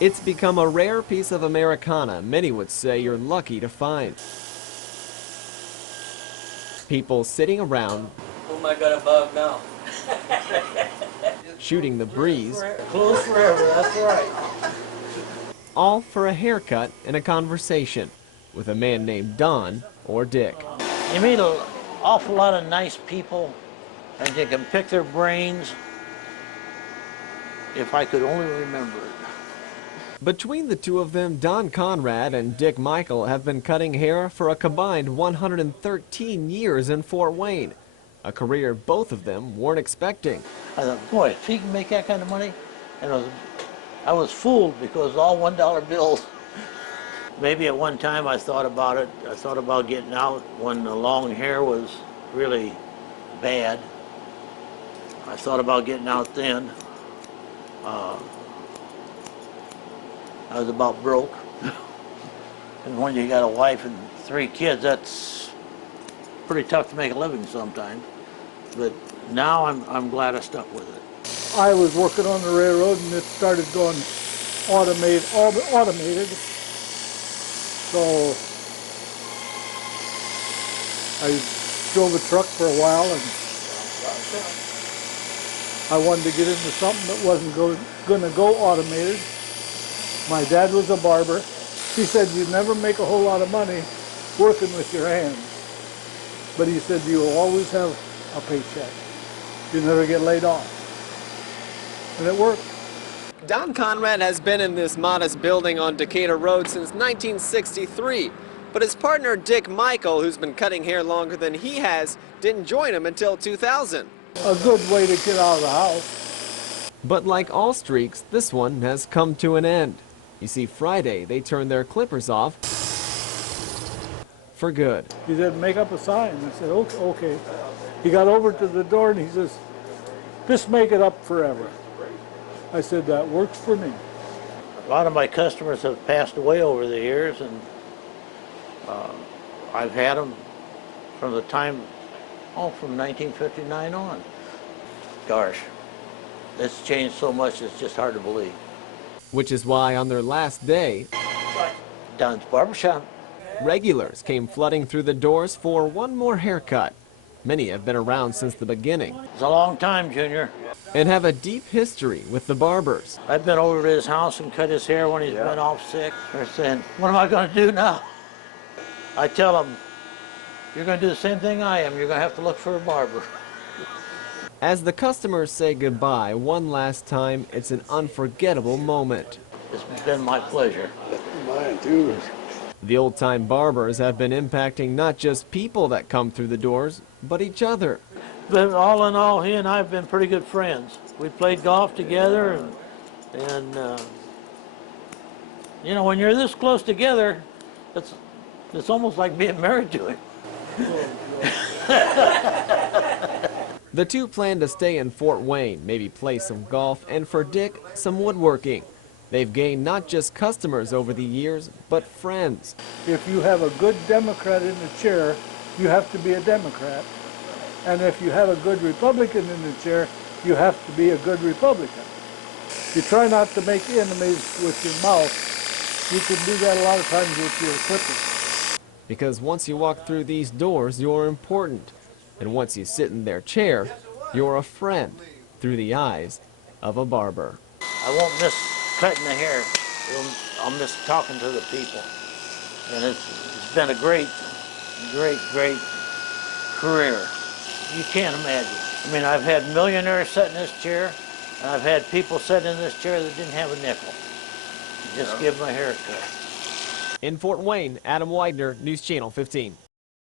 It's become a rare piece of Americana many would say you're lucky to find. People sitting around, Who am I got above now? shooting the breeze, Close forever, that's right. all for a haircut and a conversation with a man named Don or Dick. You meet an awful lot of nice people, and you can pick their brains. If I could only remember it. Between the two of them, Don Conrad and Dick Michael have been cutting hair for a combined 113 years in Fort Wayne, a career both of them weren't expecting. I thought, boy, if he can make that kind of money, and I was fooled because all $1 bills. Maybe at one time I thought about it. I thought about getting out when the long hair was really bad. I thought about getting out then. I was about broke. And when you got a wife and 3 kids, that's pretty tough to make a living sometimes. But now I'm glad I stuck with it. I was working on the railroad and it started going automated. So I drove a truck for a while and I wanted to get into something that wasn't going to go automated. My dad was a barber. He said, you never make a whole lot of money working with your hands. But he said, you will always have a paycheck. You never get laid off. And it worked. Don Conrad has been in this modest building on Decatur Road since 1963. But his partner Dick Michael, who's been cutting hair longer than he has, didn't join him until 2000. A good way to get out of the house. But like all streaks, this one has come to an end. You see, Friday, they turned their clippers off for good. He said, make up a sign. I said, okay. He got over to the door and he says, just make it up forever. I said, that works for me. A lot of my customers have passed away over the years, and I've had them from the time, from 1959 on. Gosh, it's changed so much, it's just hard to believe. Which is why on their last day, Don's Barbershop. regulars came flooding through the doors for one more haircut. Many have been around since the beginning It's a long time, Junior. and have a deep history with the barbers. I've been over to his house and cut his hair when he's been off sick. They're saying, what am I going to do now? I tell them, you're going to do the same thing I am. You're going to have to look for a barber. As the customers say goodbye one last time, it's an unforgettable moment. It's been my pleasure. Mine too. The old-time barbers have been impacting not just people that come through the doors, but each other. But all in all, he and I have been pretty good friends. We played golf together, and you know, when you're this close together, it's almost like being married to him. The two plan to stay in Fort Wayne, maybe play some golf, and for Dick, some woodworking. They've gained not just customers over the years, but friends. If you have a good Democrat in the chair, you have to be a Democrat. And if you have a good Republican in the chair, you have to be a good Republican. You try not to make enemies with your mouth. You can do that a lot of times with your clippers. Because once you walk through these doors, you're important. And once you sit in their chair, you're a friend through the eyes of a barber. I won't miss cutting the hair. I'll miss talking to the people. And it's been a great career. You can't imagine. I mean, I've had millionaires sit in this chair, and I've had people sit in this chair that didn't have a nickel. Just give them a haircut. In Fort Wayne, Adam Widener, News Channel 15.